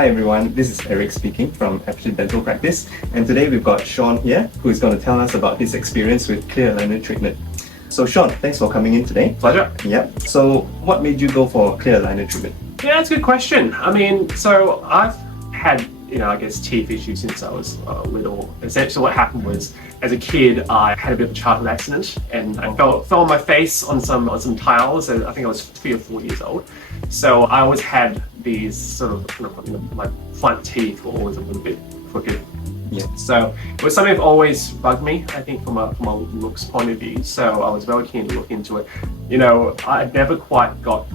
Hi everyone, this is Eric speaking from Aperture Dental Practice, and today we've got Sean here who is going to tell us about his experience with clear aligner treatment. So Sean, thanks for coming in today. Pleasure. Yep. So what made you go for clear aligner treatment? Yeah, that's a good question. So I've had, I guess teeth issues since I was little. Essentially what happened was, as a kid, I had a bit of a childhood accident and I fell on my face on some tiles, and I think I was 3 or 4 years old. So I always had these sort of, my front teeth were always a little bit crooked. Yeah. So it was something that always bugged me, I think, from a looks point of view. So I was very keen to look into it. I never quite got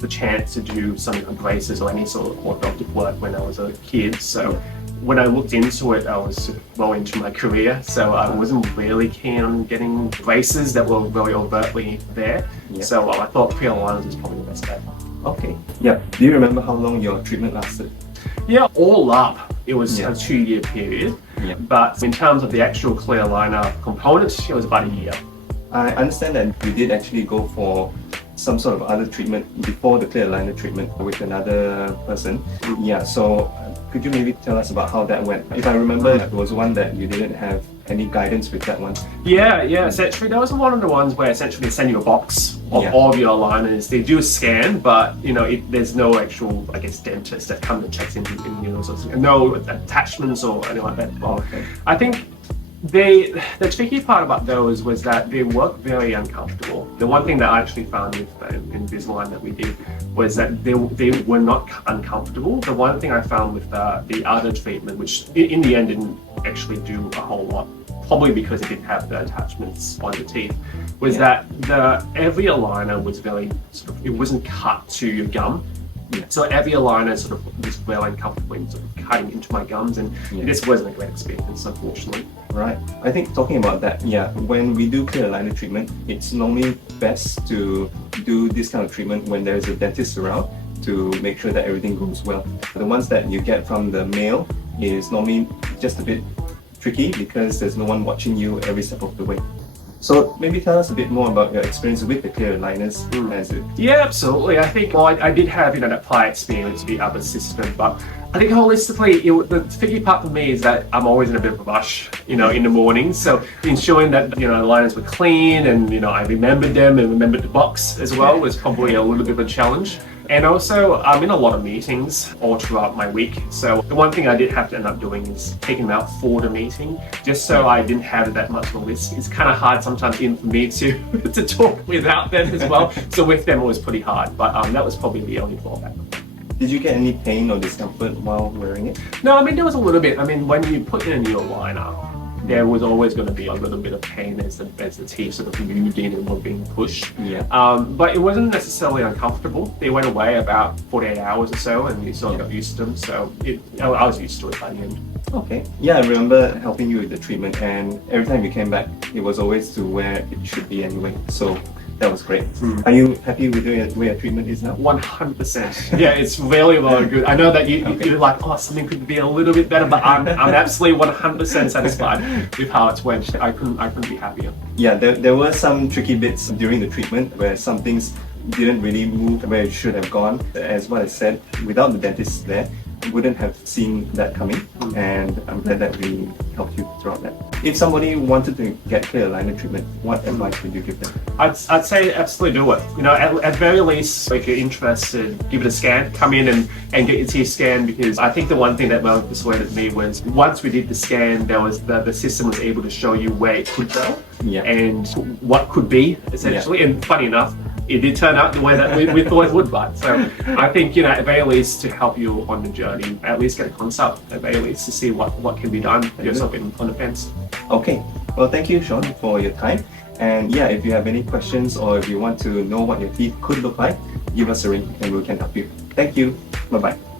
the chance to do something like braces or any sort of orthodontic work when I was a kid. So when I looked into it, I was well into my career. So I wasn't really keen on getting braces that were very overtly there. Yeah. So I thought clear aligners was probably the best bet. Okay. Yeah. Do you remember how long your treatment lasted? Yeah, all up, it was Yeah. a 2-year period. Yeah. But in terms of the actual clear aligner component, it was about a year. I understand that you did actually go for some sort of other treatment before the clear aligner treatment with another person. Yeah, so could you maybe tell us about how that went? If I remember, it was one that you didn't have any guidance with that one. Yeah, essentially that was one of the ones where essentially they send you a box of all of your aligners. They do a scan, but there's no actual, I guess, dentist that comes and checks in sort of, no attachments or anything like that. Okay. I think the tricky part about those was that they work very uncomfortable. The one thing that I actually found with Invisalign that we did was that they were not uncomfortable. The one thing I found with the other treatment, which in the end didn't actually do a whole lot, probably because it didn't have the attachments on the teeth, was that every aligner was very it wasn't cut to your gum. Yeah. So every aligner sort of was well uncomfortable in sort of cutting into my gums, and it just wasn't a great experience, unfortunately. Right. I think talking about that, when we do clear aligner treatment, it's normally best to do this kind of treatment when there is a dentist around to make sure that everything goes well. The ones that you get from the mail is normally just a bit tricky because there's no one watching you every step of the way. So maybe tell us a bit more about your experience with the clear aligners. Yeah, absolutely. I think I did have that prior experience with the other system, but I think holistically, the tricky part for me is that I'm always in a bit of a rush, in the morning. So ensuring that the aligners were clean and I remembered them and remembered the box as well was probably a little bit of a challenge. And also, I'm in a lot of meetings all throughout my week. So the one thing I did have to end up doing is taking them out for the meeting, just so I didn't have that much of a list. It's kind of hard sometimes even for me to talk without them as well. So with them it was pretty hard, but that was probably the only drawback. Did you get any pain or discomfort while wearing it? No, there was a little bit. When you put in a new aligner, there was always going to be a little bit of pain as the teeth sort of moved in and were being pushed. Yeah. But it wasn't necessarily uncomfortable. They went away about 48 hours or so, and you sort of got used to them. So I was used to it by the end. Okay. Yeah, I remember helping you with the treatment, and every time you came back, it was always to where it should be anyway. So that was great. Are you happy with where your treatment is now? 100%. Yeah, it's really good. I know that you're like, something could be a little bit better, but I'm absolutely 100% satisfied with how it's went. I couldn't be happier. Yeah, there were some tricky bits during the treatment where some things didn't really move where it should have gone. As what I said, without the dentist there, you wouldn't have seen that coming, and I'm glad that we helped you throughout that. If somebody wanted to get clear aligner treatment, what advice would you give them? I'd say absolutely do it. At very least, if you're interested, give it a scan. Come in and get your teeth scanned, because I think the one thing that most persuaded me was once we did the scan, there was the system was able to show you where it could go and what could be essentially. And funny enough, it did turn out the way that we thought it would, but so I think at very least to help you on the journey, at least get a consult at very least to see what can be done. Yourself on the fence. Okay, well thank you Sean for your time, and if you have any questions or if you want to know what your teeth could look like, give us a ring and we can help you. Thank you. Bye bye.